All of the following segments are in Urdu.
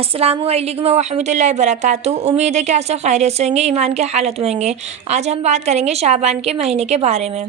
السلام علیکم ورحمۃ اللہ وبرکاتہ۔ امید ہے کہ آپ سب خیریت سے ہوں گے، ایمان کے حالت میں ہوں گے۔ آج ہم بات کریں گے شعبان کے مہینے کے بارے میں۔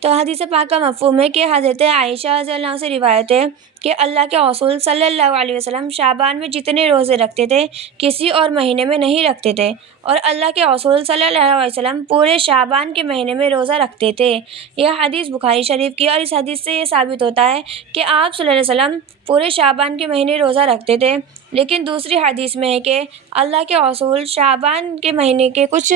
تو حدیث پاک کا مفہوم ہے کہ حضرت عائشہ رضی اللہ عنہا سے روایت ہے کہ اللہ کے رسول صلی اللہ علیہ وسلم شعبان میں جتنے روزے رکھتے تھے کسی اور مہینے میں نہیں رکھتے تھے، اور اللہ کے رسول صلی اللہ علیہ وسلم پورے شعبان کے مہینے میں روزہ رکھتے تھے۔ یہ حدیث بخاری شریف کی، اور اس حدیث سے یہ ثابت ہوتا ہے کہ آپ صلی اللہ علیہ وسلم پورے شعبان کے مہینے روزہ رکھتے تھے۔ لیکن دوسری حدیث میں ہے کہ اللہ کے رسول شعبان کے مہینے کے کچھ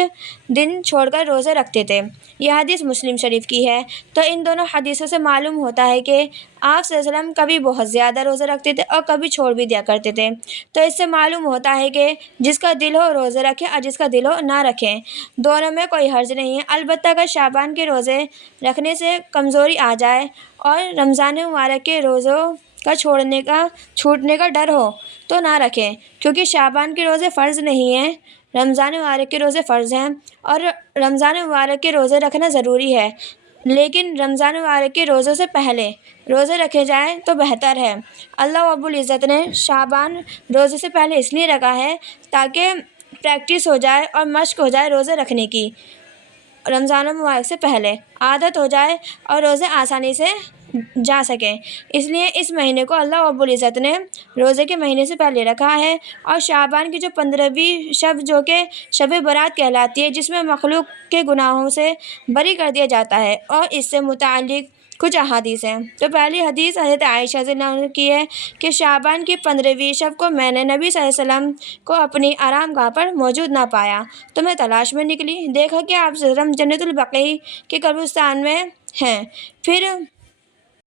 دن چھوڑ کر روزے رکھتے تھے۔ یہ حدیث مسلم شریف کی ہے۔ تو ان دونوں حدیثوں سے معلوم ہوتا ہے کہ آپ صلی اللہ علیہ وسلم کبھی بہت زیادہ روزے رکھتے تھے اور کبھی چھوڑ بھی دیا کرتے تھے۔ تو اس سے معلوم ہوتا ہے کہ جس کا دل ہو روزے رکھے اور جس کا دل ہو نہ رکھیں، دونوں میں کوئی حرج نہیں ہے۔ البتہ اگر شعبان کے روزے رکھنے سے کمزوری آ جائے اور رمضان مبارک کے روزوں کا چھوٹنے کا ڈر ہو تو نہ رکھیں، کیونکہ شعبان کے روزے فرض نہیں ہیں، رمضان مبارک کے روزے فرض ہیں، اور رمضان مبارک کے روزے رکھنا ضروری ہے۔ لیکن رمضان مبارک کے روزوں سے پہلے روزے رکھے جائیں تو بہتر ہے۔ اللہ رب العزت نے شعبان روزے سے پہلے اس لیے رکھا ہے تاکہ پریکٹس ہو جائے اور مشق ہو جائے روزے رکھنے کی، رمضان مبارک سے پہلے عادت ہو جائے اور روزے آسانی سے جا سکیں۔ اس لیے اس مہینے کو اللہ رب العزت نے روزے کے مہینے سے پہلے رکھا ہے۔ اور شعبان کی جو 15ویں شب جو کہ شب برات کہلاتی ہے، جس میں مخلوق کے گناہوں سے بری کر دیا جاتا ہے، اور اس سے متعلق کچھ احادیث ہیں۔ تو پہلی حدیث حضرت عائشہ رضی اللہ عنہا کی ہے کہ شعبان کی 15ویں شب کو میں نے نبی صلی اللہ علیہ وسلم کو اپنی آرام گاہ پر موجود نہ پایا، تو میں تلاش میں نکلی، دیکھا کہ آپ صلی اللہ علیہ وسلم جنت البقیع کے قبرستان میں ہیں۔ پھر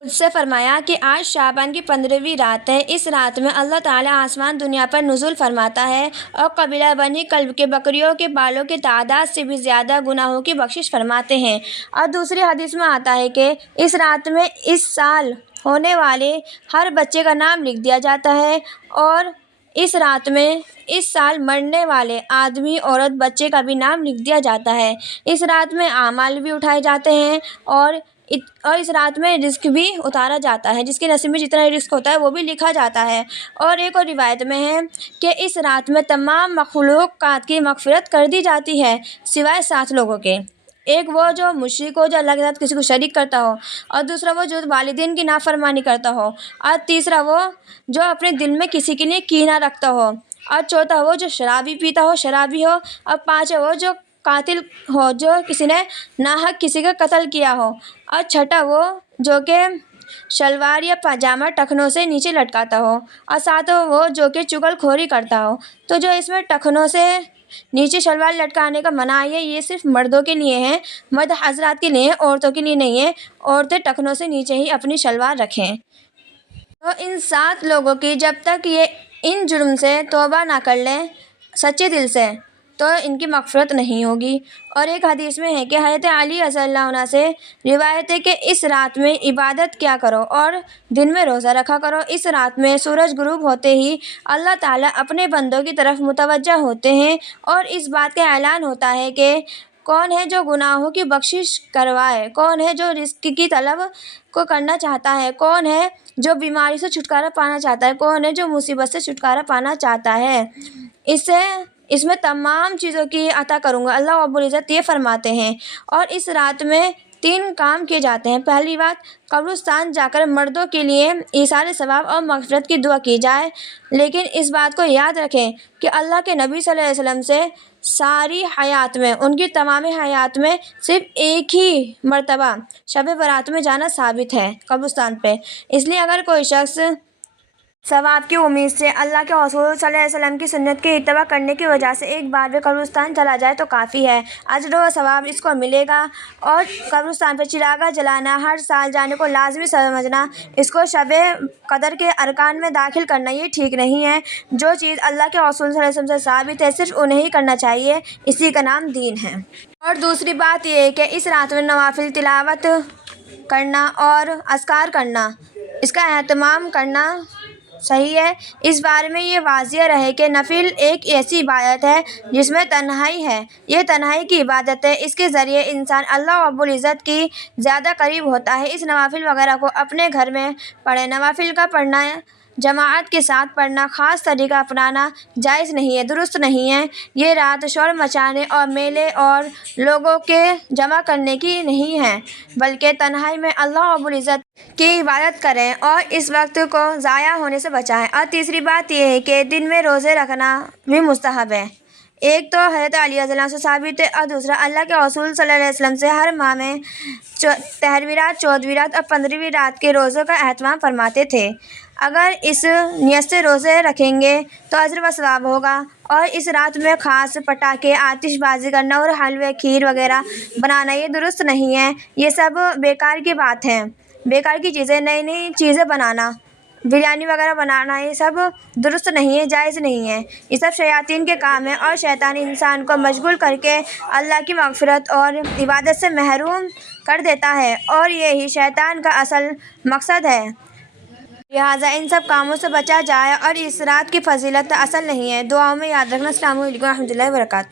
مجھ سے فرمایا کہ آج شعبان کی 15ویں رات ہے، اس رات میں اللہ تعالیٰ آسمان دنیا پر نزول فرماتا ہے اور قبیلہ بنی کلب کے بکریوں کے بالوں کی تعداد سے بھی زیادہ گناہوں کی بخشش فرماتے ہیں۔ اور دوسری حدیث میں آتا ہے کہ اس رات میں اس سال ہونے والے ہر بچے کا نام لکھ دیا جاتا ہے، اور اس رات میں اس سال مرنے والے آدمی، عورت، بچے کا بھی نام لکھ دیا جاتا ہے۔ اس رات میں اعمال بھی اٹھائے جاتے ہیں، اور اس رات میں رزق بھی اتارا جاتا ہے، جس کے نصیب میں جتنا رزق ہوتا ہے وہ بھی لکھا جاتا ہے۔ اور ایک اور روایت میں ہے کہ اس رات میں تمام مخلوقات کی مغفرت کر دی جاتی ہے سوائے 7 لوگوں کے۔ ایک وہ جو مشرک ہو، جو اللہ کے ساتھ کسی کو شریک کرتا ہو، اور دوسرا وہ جو والدین کی نافرمانی کرتا ہو، اور تیسرا وہ جو اپنے دل میں کسی کے لیے کینہ رکھتا ہو، اور چوتھا وہ جو شرابی پیتا ہو، شرابی ہو، اور پانچواں وہ جو قاتل ہو، جو کسی نے ناحق کسی کا قتل کیا ہو، اور چھٹا وہ جو کہ شلوار یا پاجامہ ٹخنوں سے نیچے لٹکاتا ہو، اور ساتواں وہ جو کہ چغل خوری کرتا ہو۔ تو جو اس میں ٹخنوں سے نیچے شلوار لٹکانے کا منع ہے، یہ صرف مردوں کے لیے ہے، مرد حضرات کے لیے، عورتوں کے لیے نہیں ہے۔ عورتیں ٹخنوں سے نیچے ہی اپنی شلوار رکھیں۔ تو ان 7 لوگوں کی جب تک یہ ان جرم سے توبہ نہ کر لیں سچے دل سے، تو ان کی مغفرت نہیں ہوگی۔ اور ایک حدیث میں ہے کہ حضرت علی رضی اللہ عنہ سے روایت ہے کہ اس رات میں عبادت کیا کرو اور دن میں روزہ رکھا کرو۔ اس رات میں سورج غروب ہوتے ہی اللہ تعالیٰ اپنے بندوں کی طرف متوجہ ہوتے ہیں، اور اس بات کا اعلان ہوتا ہے کہ کون ہے جو گناہوں کی بخشش کروائے، کون ہے جو رزق کی طلب کو کرنا چاہتا ہے، کون ہے جو بیماری سے چھٹکارا پانا چاہتا ہے، کون ہے جو مصیبت سے چھٹکارا پانا چاہتا ہے، اس میں تمام چیزوں کی عطا کروں گا، اللہ رب العزت یہ فرماتے ہیں۔ اور اس رات میں 3 کام کیے جاتے ہیں۔ پہلی بات، قبرستان جا کر مردوں کے لیے ایصال ثواب اور مغفرت کی دعا کی جائے، لیکن اس بات کو یاد رکھیں کہ اللہ کے نبی صلی اللہ علیہ وسلم سے ساری حیات میں، ان کی تمام حیات میں صرف ایک ہی مرتبہ شب برات میں جانا ثابت ہے قبرستان پہ۔ اس لیے اگر کوئی شخص ثواب کی امید سے اللہ کے رسول صلی اللہ علیہ وسلم کی سنت کی اتباع کرنے کی وجہ سے ایک بار بھی قبرستان چلا جائے تو کافی ہے، اجر و ثواب اس کو ملے گا۔ اور قبرستان پہ چراغاں جلانا، ہر سال جانے کو لازمی سمجھنا، اس کو شب قدر کے ارکان میں داخل کرنا، یہ ٹھیک نہیں ہے۔ جو چیز اللہ کے رسول صلی اللہ علیہ وسلم سے ثابت ہے صرف انہیں ہی کرنا چاہیے، اسی کا نام دین ہے۔ اور دوسری بات یہ ہے کہ اس رات میں نوافل تلاوت کرنا اور اذکار کرنا، اس کا اہتمام کرنا صحیح ہے۔ اس بارے میں یہ واضح رہے کہ نفل ایک ایسی عبادت ہے جس میں تنہائی ہے، یہ تنہائی کی عبادت ہے، اس کے ذریعے انسان اللہ رب العزت کی زیادہ قریب ہوتا ہے۔ اس نوافل وغیرہ کو اپنے گھر میں پڑھیں۔ نوافل کا پڑھنا جماعت کے ساتھ پڑھنا، خاص طریقہ اپنانا جائز نہیں ہے، درست نہیں ہے۔ یہ رات شور مچانے اور میلے اور لوگوں کے جمع کرنے کی نہیں ہے، بلکہ تنہائی میں اللہ رب العزت کی عبادت کریں اور اس وقت کو ضائع ہونے سے بچائیں۔ اور تیسری بات یہ ہے کہ دن میں روزے رکھنا بھی مستحب ہے۔ ایک تو حضرت علی رضی اللہ عنہ سے ثابت ہے اور دوسرا اللہ کے رسول صلی اللہ علیہ وسلم سے ہر ماہ میں 13ویں رات، 14ویں رات اور 15ویں رات کے روزوں کا اہتمام فرماتے تھے۔ اگر اس نیت سے روزے رکھیں گے تو اجر و ثواب ہوگا۔ اور اس رات میں خاص پٹاخے، آتش بازی کرنا اور حلوے، کھیر وغیرہ بنانا یہ درست نہیں ہے، یہ سب بیکار کی بات ہے۔ بیکار کی چیزیں، نئی نئی چیزیں بنانا، بریانی وغیرہ بنانا یہ سب درست نہیں ہے، جائز نہیں ہے۔ یہ سب شیاطین کے کام ہیں اور شیطان انسان کو مشغول کر کے اللہ کی مغفرت اور عبادت سے محروم کر دیتا ہے اور یہی شیطان کا اصل مقصد ہے۔ لہٰذا ان سب کاموں سے بچا جائے اور اس رات کی فضیلت اصل نہیں ہے۔ دعاؤں میں یاد رکھنا۔ السلام علیکم و رحمۃ اللہ وبرکاتہ۔